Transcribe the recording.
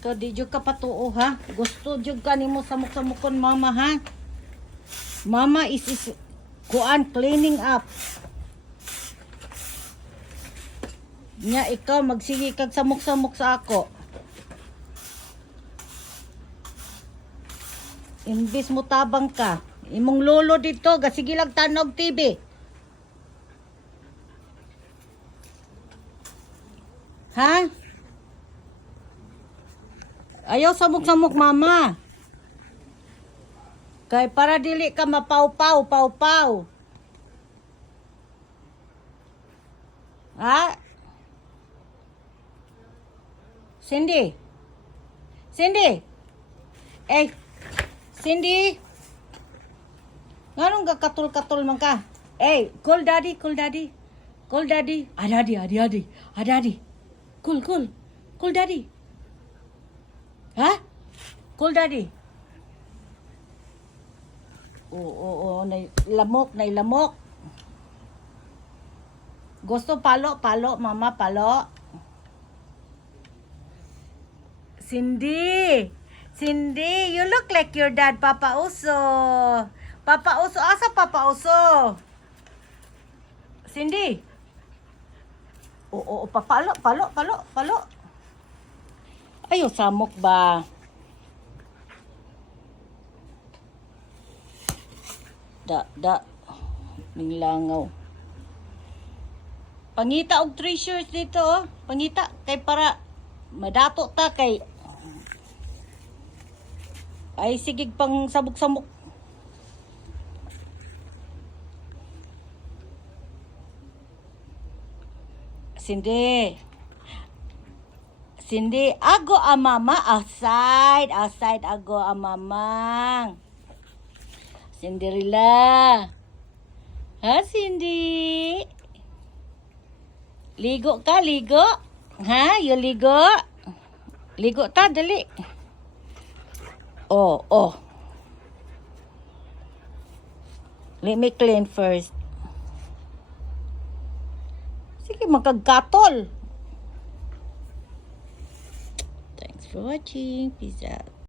Ikaw di jud ka patuo ha. Gusto jud ka nimo samok-samokon mama ha. Mama is kuan cleaning up. Nya ikaw magsige kag samok-samok sa ako. Imbis mo tabang ka. Imong lolo dito gasige lang tanog TV. Ha? Ayaw samok-samok mama. Kay para dili ka mapaw-paw, paw-paw. Ha? Cindy? Cindy? Eh, Cindy? Nganong katul-katul man ka? Eh, call daddy, call daddy. Call daddy. Daddy. Call daddy. Ha? Call daddy. Oo, nailamok. Gusto palo, mama, palo. Cindy, you look like your dad, Papa Uso. Asa Papa Uso? Cindy. Oo, palo. Ayaw, samok ba? Nilangaw. Pangita og treasures dito, oh. Pangita, kay para madato ta kay ay sigig pang sabok-samok. Cindy, ago a mama outside ago a mamang. Cinderella. Ha, Cindy? Ligo ka, ligo? Ha, you ligo? Ligo ta, dali. Oh. Let me clean first. Sige, magkagkatol. Thanks for watching. Peace out.